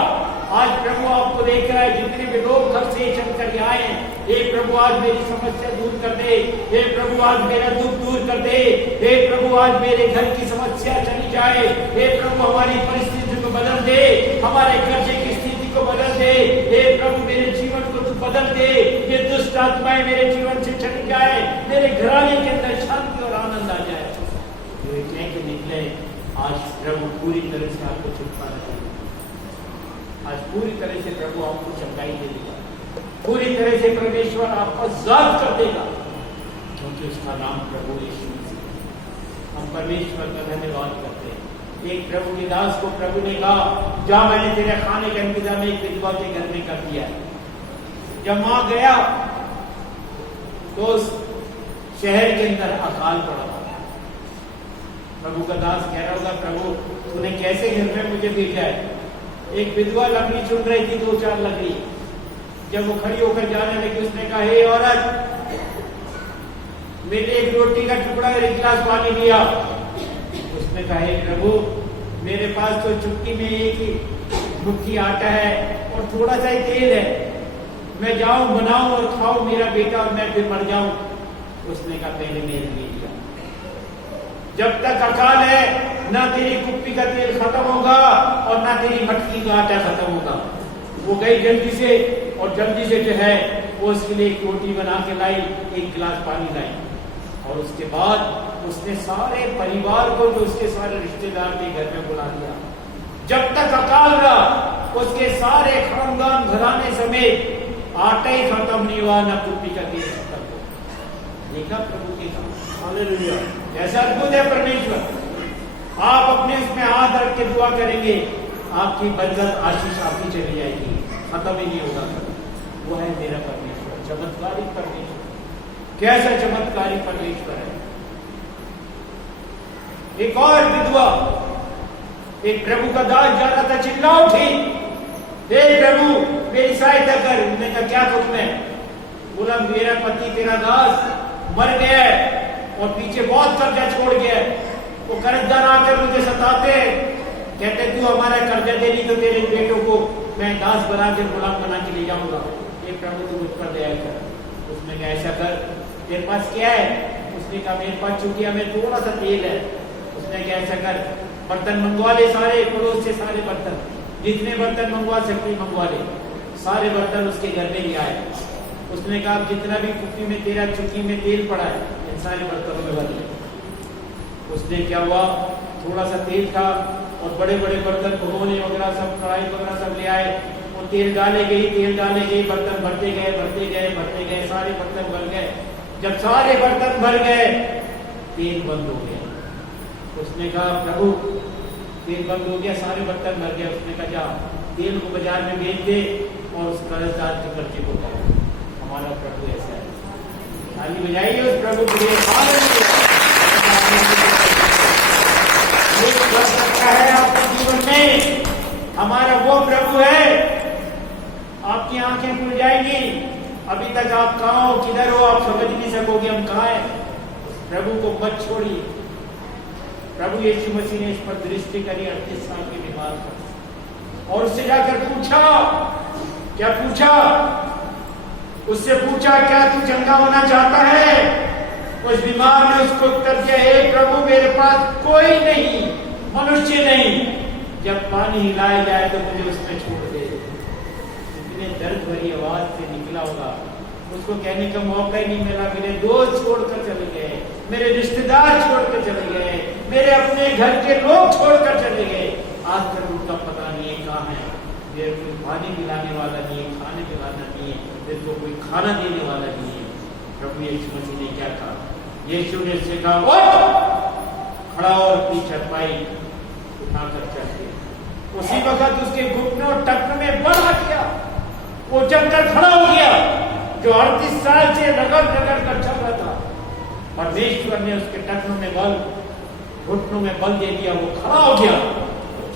आज प्रभु आपको देख रहा है, जितने भी लोग घर से चल कर आए हैं, हे प्रभु आज मेरी समस्या दूर कर दे, हे प्रभु आज मेरा दुख दूर कर दे, हे प्रभु आज मेरे घर की समस्या चली जाए, हे प्रभु हमारी परिस्थिति को बदल दे, हमारे कर्जे की स्थिति को बदल दे, हे प्रभु मेरे जीवन को तू बदल दे, ये दुष्ट आत्माएं मेरे जीवन से चली जाए, मेरे घराने के अंदर शांति और आनंद आ जाए। जो कह के निकले, आज प्रभु पूरी तरह से आपको छुटकारा देगा, आज पूरी तरह से प्रभु आपको चंगाई दे देगा, पूरी तरह से परमेश्वर आपको आजाद कर देगा, क्योंकि उसका नाम प्रभु यीशु मसीह। हम परमेश्वर का धन्यवाद करते हैं। एक प्रभु के दास को प्रभु ने कहा, जा मैंने तेरे खाने का इंतजाम एक विधवा के घर में कर दिया। जब वहां गया तो उस शहर के अंदर अकाल पड़ा था। प्रभु का दास कह रहा होगा, प्रभु तूने कैसे घर में मुझे भेजा है। एक विधवा लकड़ी चुन रही थी, 2-4 लकड़ी, जब वो खड़ी होकर जाने लगी, उसने कहा, हे औरत, मेरे एक रोटी का टुकड़ा और एक गिलास पानी दिया। उसने कहा, हे प्रभु मेरे पास तो चुटकी में एक ही मुट्ठी आटा है और थोड़ा सा ही तेल है, मैं जाऊं बनाऊं और खाऊं मेरा बेटा और मैं फिर मर जाऊं। उसने कहा, पहले मेरे लिए दिया। जब तक अकाल है, ना तेरी कुप्पी का तेल खत्म होगा और ना तेरी मटकी का आटा खत्म होगा। वो गई जल्दी से, और जल्दी से जो है वो उसके लिए एक रोटी बना के लाई, एक गिलास पानी लाई, और उसके बाद उसने सारे परिवार को, जो उसके सारे रिश्तेदार थे, घर में बुला लिया। जब तक अकाल रहा, उसके सारे खानदान घराने समेत आटा ही खत्म नहीं हुआ, ना कुप्पी का तेल खत्म हुआ। देखा प्रभु के काम, हालेलुया, कैसा अद्भुत है परमेश्वर। आप अपने उसमें हाथ रख के दुआ करेंगे, आपकी बरकत आशीष आपकी चली जाएगी, खत्म ही नहीं होगा। वो है मेरा परमेश्वर, चमत्कारिक परमेश्वर। कैसा चमत्कारिक परमेश्वर है। एक और विधवा, एक प्रभु का दास जा रहा था, चिल्ला उठी, हे प्रभु मेरी सहायता कर। उन्होंने कहा, क्या तुम है? बोला, मेरा पति तेरा दास मर गया है और पीछे बहुत कर्जा छोड़ गया है, वो कर्जदार आकर मुझे सताते हैं, कहते तू हमारा कर्जा दे नहीं तो तेरे बेटों को मैं दास बना के गुलाम बना के ले जाऊंगा। ये प्रभु तू मुझ पर दया कर। उसने कहा, ऐसा कर, तेरे पास क्या है? उसने कहा, मेरे पास चुटिया में थोड़ा सा तेल है। उसने कहा, ऐसा कर, बर्तन मंगवा ले, सारे पड़ोस से सारे बर्तन, जितने बर्तन मंगवा सकते मंगवा ले। सारे बर्तन उसके घर में ले आए। उसने कहा, जितना भी कुप्पी में तेरा चुकी में तेल पड़ा है, इन सारे बर्तनों में भर ले। उसने क्या हुआ, थोड़ा सा तेल था और बड़े बड़े बर्तन, भगोने वगैरह सब, कढ़ाई वगैरह सब ले आए और तेल डाले गए, बर्तन भरते गए, सारे बर्तन भर गए। जब सारे बर्तन भर गए, तेल बंद हो गया। उसने कहा, प्रभु तेल बंद हो गया, सारे बर्तन भर गए। उसने कहा, जा तेल को बाजार में बेच दे और उस कर्जदार के कर्जे को उतारो। हमारा प्रभु ऐसा है। ताली बजाइए उस प्रभु के लिए। कर सकता है आपके जीवन में, हमारा वो प्रभु है। आपकी आंखें खुल जाएंगी। अभी तक आप कहाँ हो, किधर हो, आप समझ नहीं सकोगे हम कहाँ हैं। प्रभु को मत छोड़िए। प्रभु यीशु मसीह ने इस पर दृष्टि करी 38 साल के बीमार पर, और उससे जाकर पूछा, क्या पूछा? उससे पूछा, क्या तू चंगा होना चाहता है? उस बीमार ने उसको उत्तर दिया, हे प्रभु, मेरे पास कोई नहीं, मनुष्य नहीं, जब पानी हिलाया जाए तो मुझे उसमें छोड़ दे। इतने दर्द भरी आवाज से निकला होगा, उसको कहने का मौका ही नहीं मिला। मेरे दोस्त छोड़कर चले गए, मेरे रिश्तेदार छोड़कर चले गए, मेरे अपने घर के लोग छोड़कर चले गए, आज तक उनका पता नहीं है कहाँ है। मेरे कोई पानी पिलाने वाला नहीं है, खाने पिलाना नहीं है, मेरे को कोई खाना देने वाला नहीं है। प्रभु यीशु मसीह ने क्या कहा? यीशु ने उससे कहा, उठ, खड़ा और अपनी चरपाई उठाकर चल गया। उसी वक्त उसके घुटनों और टखनों में बल आ गया, वो जमकर खड़ा हो गया। जो 38 साल से रगड़ रगड़ कर चल रहा था, परमेश्वर ने उसके टखनों में बल, घुटनों में बल दे दिया, वो खड़ा हो गया,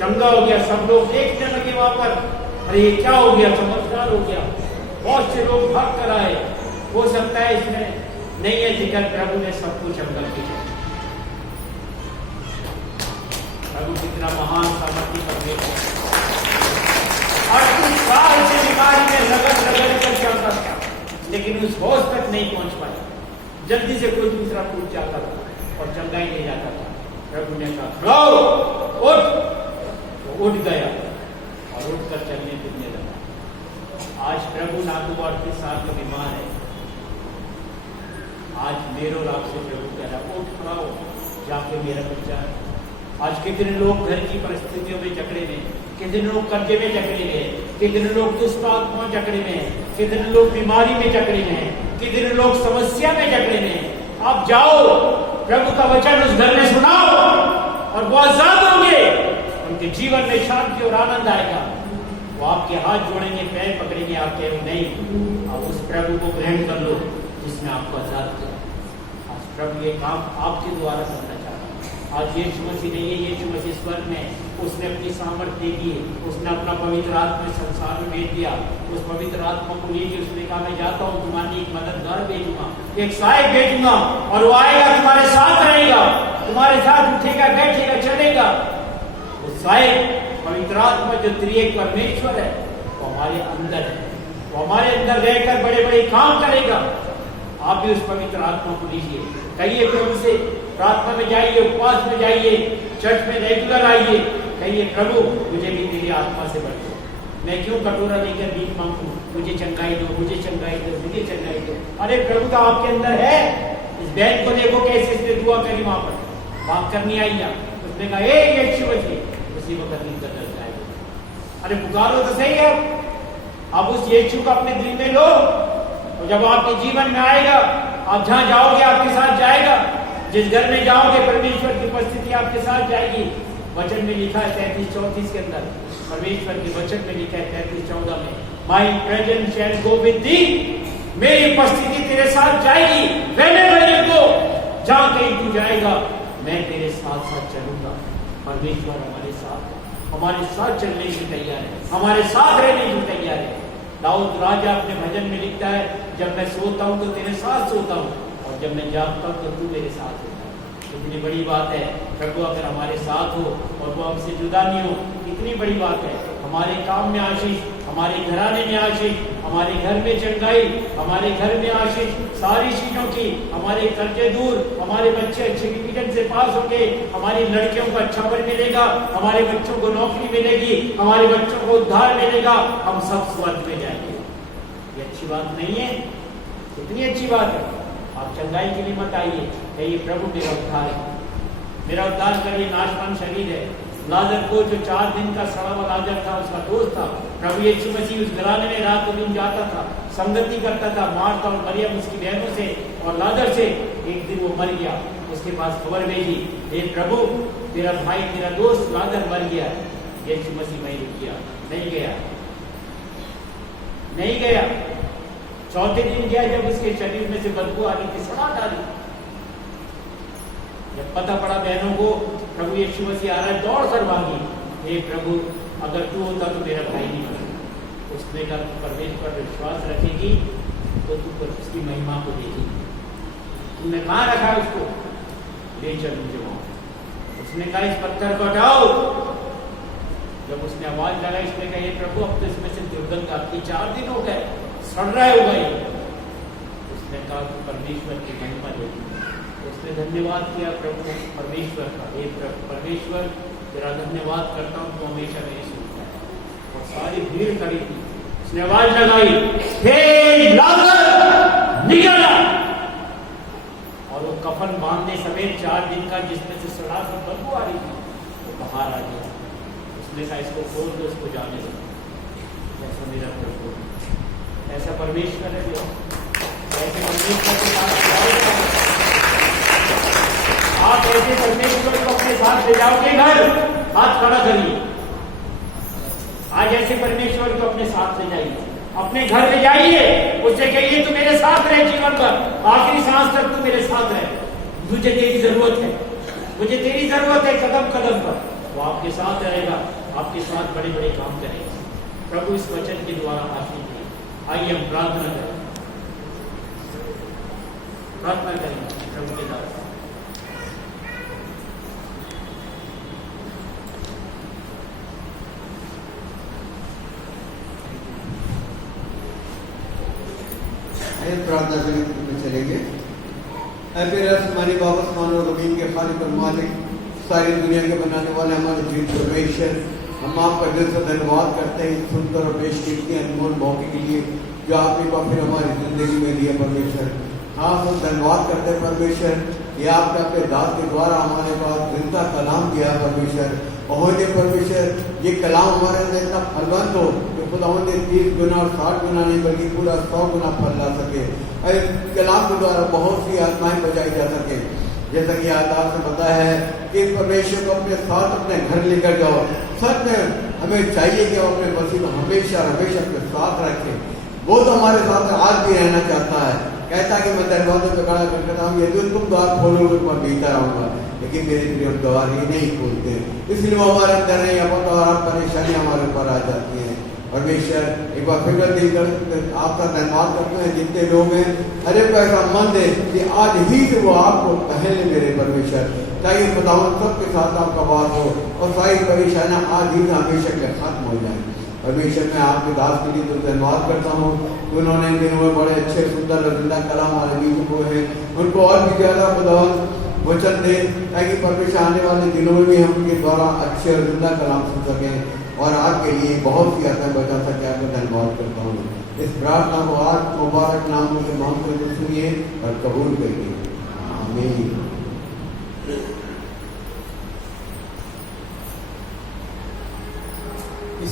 चंगा हो गया। सब लोग देखने लगे वहां पर, अरे ये क्या हो गया, चमत्कार हो गया। बहुत से लोग भाग कर आए। हो सकता है इसमें नहीं है जिक्र, प्रभु ने सब कुछ चंगा किया। प्रभु कितना महान सामर्थ्य परमेश्वर, 38 साल से बीमारी में रगड़ रगड़ कर चलता था, लेकिन उस होश तक नहीं पहुंच पाया। जल्दी से कोई दूसरा टूट जाता था और चंगा ही नहीं जाता था। प्रभु ने कहा, उठ, तो उठ गया और उठकर चलने फिरने लगा। आज प्रभु ना तो 38 साल का बीमार है, आज मेरे रात से प्रभु कह रहा, उठ खड़ा हो, जाके मेरा बच्चा है। आज कितने लोग घर की परिस्थितियों में जकड़े में, कितने लोग कर्जे में जकड़े में, कितने लोग दुष्ट आत्माओं जकड़े में, कितने लोग बीमारी में जकड़े में, कितने लोग समस्या में जकड़े में। आप जाओ, प्रभु का वचन उस घर में सुनाओ और वो आजाद होंगे, उनके जीवन में शांति और आनंद आएगा। वो आपके हाथ जोड़ेंगे, पैर पकड़ेंगे, आप कहेंगे नहीं, आप उस प्रभु को ग्रहण कर लो जिसने आपको आजाद किया। आज प्रभु ये काम आपके द्वारा करना चाहता है। आज यीशु मसीह नहीं है, यीशु मसीह स्वर्ग में, उसने अपनी सामर्थ्य दे दी, उसने अपना पवित्र आत्मा संसार में भेज दिया। उस पवित्र आत्मा को लीजिए, उसने कहा, मैं जाता हूँ, तुम्हारे लिए एक मददगार भेजूंगा, एक सहायक भेजूंगा, और वो आएगा, तुम्हारे साथ रहेगा, तुम्हारे साथ उठेगा, बैठेगा, चलेगा। वो सहायक पवित्र आत्मा जो त्रिएक परमेश्वर है, वो हमारे अंदर है, वो हमारे अंदर रहकर बड़े बड़े काम करेगा। आप भी उस पवित्र आत्मा को लीजिए, कहिए प्रभु से, प्रार्थना में जाइए, उपवास में जाइए, चर्च में रेगुलर आइए, कहिए प्रभु मुझे भी तेरी आत्मा से भर दो, मैं क्यों कटोरा लेकर भीख मांगू, मुझे चंगाई दो, मुझे चंगाई दो, मुझे चंगाई दो। अरे प्रभु तो आपके अंदर है। इस बहन को देखो कैसे इसने दुआ करी, वहां पर बात करनी आई ना, उसने कहा ए यीशु मसीह, उसी वक्त निकल करता है। अरे पुकारो तो सही है, आप उस यीशु को अपने दिल में लो, और जब आपके जीवन में आएगा, आप जहां जाओगे आपके साथ जाएगा, जिस घर में जाओगे परमेश्वर की उपस्थिति आपके साथ जाएगी। वचन में लिखा है 33-34 के अंदर, परमेश्वर के वचन में लिखा है 33-14 में, माई प्रेजेंस शैल गो विद थी, मेरी उपस्थिति तेरे साथ जाएगी। व्हेनेवर यू गो, जहां कहीं तू जाएगा मैं तेरे साथ साथ चलूंगा। परमेश्वर हमारे साथ है, हमारे साथ चलने की तैयार है, हमारे साथ रहने की तैयार है। दाऊद राजा अपने भजन में लिखता है, जब मैं सोता हूं तो तेरे साथ सोता हूं, और जब मैं जागता हूं तो तू मेरे साथ होता है। कितनी बड़ी बात है, प्रभु अगर हमारे साथ हो और वो हमसे जुदा नहीं हो, कितनी बड़ी बात है। हमारे काम में आशीष, हमारे घराने में आशीष, हमारे घर में चंगाई, हमारे घर में आशीष, सारी चीजों की, हमारे कर्जे दूर, हमारे बच्चे अच्छे डिवीजन से पास होंगे, हमारी लड़कियों को अच्छा वर मिलेगा, हमारे बच्चों को नौकरी मिलेगी, हमारे बच्चों को उद्धार मिलेगा, हम सब स्वर्ग में जाएंगे। ये अच्छी बात नहीं है? कितनी अच्छी बात है। आप चंगाई के लिए मत आइए, कहिए प्रभु मेरा उद्धार है, मेरा उद्धार करिए। नाशवान शरीर है, लाजर को जो 4 दिन का सड़ा हुआ लाजर था, उसका दोस्त था, प्रभु यीशु मसीह उस घराने में रात को दिन जाता था, संगति करता था, मार्था और मरियम उसकी बहनों से और लाजर से। एक दिन वो मर गया, उसके पास खबर भेजी, हे प्रभु तेरा भाई, तेरा दोस्त लाजर मर गया। यीशु मसीह वहीं रुक गया, नहीं गया, नहीं गया। चौथे दिन गया, जब उसके शरीर में से बदबू आ रही थी, सड़ा डाली। जब पता पड़ा बहनों को प्रभु यीशु मसीह आ रहा है, दौड़ कर भागी, हे प्रभु अगर तू होता तो मेरा भाई नहीं मरता, उसने कहा तू परमेश्वर पर विश्वास रखेगी तो तू उसकी महिमा को देखेगी। तुमने कहाँ रखा उसको? ले चल मुझे वहां। उसने कहा इस पत्थर को हटाओ। जब उसने आवाज लगाई, इसने कहा ये प्रभु अब तो इसमें से दुर्गंध आती, 4 दिन हो गए, सड़ रहा होगा ये। उसने कहा तू परमेश्वर की महिमा देगी। उसने धन्यवाद किया प्रभु परमेश्वर का, हे परमेश्वर तेरा धन्यवाद करता हूँ, तू हमेशा मेरी सुनता है। और सारी भीड़ खड़ी थी। उसने आवाज लगाई, हे लाजर निकल आ। और वो कफन बांधने समेत 4 दिन का जिसमें से सड़ा कर बदबू आ रही थी, वो बाहर आ गया। उसने कहा इसको खोल दो, उसको जाने दो। ऐसा मेरा प्रभु, ऐसा परमेश्वर है जो ऐसे परमेश्वर के साथ आप ऐसे परमेश्वर को अपने साथ ले जाओगे घर, हाथ खड़ा करिए। आज ऐसे परमेश्वर को अपने साथ ले जाइए, अपने घर ले जाइए, उससे कहिए तू मेरे साथ रहे जीवन भर, आखिरी सांस तक तू मेरे साथ रहे। मुझे तेरी जरूरत है, मुझे तेरी जरूरत है कदम कदम पर। वो आपके साथ रहेगा, आपके साथ बड़े बड़े काम करेगा। प्रभु इस वचन के द्वारा आशीष दे। आइए हम प्रार्थना करें, प्रार्थना करें प्रभु के द्वारा। प्रार्थना में चलेंगे। हमारे बाबा मानो रमीन के खालिक और मालिक, सारी दुनिया के बनाने वाले हमारे जीवन परमेश्वर, हम आपका दिल से धन्यवाद करते हैं सुनकर और पेश की अनमोल मौके के लिए जो आपने फिर हमारी जिंदगी में दिया परमेश्वर। हाँ, हम धन्यवाद करते हैं परमेश्वर, ये आपने अपने दास के द्वारा हमारे पास जिंदा कलाम किया परमेश्वर। और परमेश्वर ये कलाम हमारे अंदर इतना फलवंत हो कि खुदा 30 गुना और 60 गुना नहीं बल्कि पूरा 100 गुना फल ला सके। और कलाम के द्वारा बहुत सी आत्माएं बचाई जा सके। जैसा कि आदाब से बताया है कि परमेश्वर को अपने साथ अपने घर लेकर जाओ। सच में हमें चाहिए कि हम अपने मसीह को हमेशा हमेशा अपने साथ रखें। वो तो हमारे साथ आज भी रहना चाहता है, कहता है कि मैं दरवाजे पे खड़ा कर कहता हूँ यदि तुम द्वार खोलोगे तो मैं भीतर आऊंगा, लेकिन मेरे प्रिय द्वार ही नहीं खोलते, इसलिए वो हमारे अंदर नहीं आता और परेशानी हमारे ऊपर आ जाती है। परमेश्वर एक बार फिर देकर आपका धन्यवाद करते हैं। जितने लोग हैं हर एक का ऐसा मन है कि आज ही से वो आपको पहले मेरे परमेश्वर, ताकि खुदावंद सबके साथ आपका वास हो और सारी परेशानियां आज ही से हमेशा के खत्म हो जाए। परमेश्वर मैं आपके दास के लिए तो धन्यवाद करता हूँ कि उन्होंने इन दिनों में बड़े अच्छे सुंदर और जिंदा कलाम हमारे बीच को है, उनको और भी ज्यादा खुदावंद वचन दे ताकि परमेश्वर आने वाले दिनों में भी हम उनके द्वारा अच्छे और जिंदा कलाम सुन सकें और आपके लिए बहुत सी आत्माएं बचा सके। आपका धन्यवाद करता हूँ। इस प्रार्थना को आज मुबारक नाम से मांग कर सुनिए और कबूल करिए। आमीन।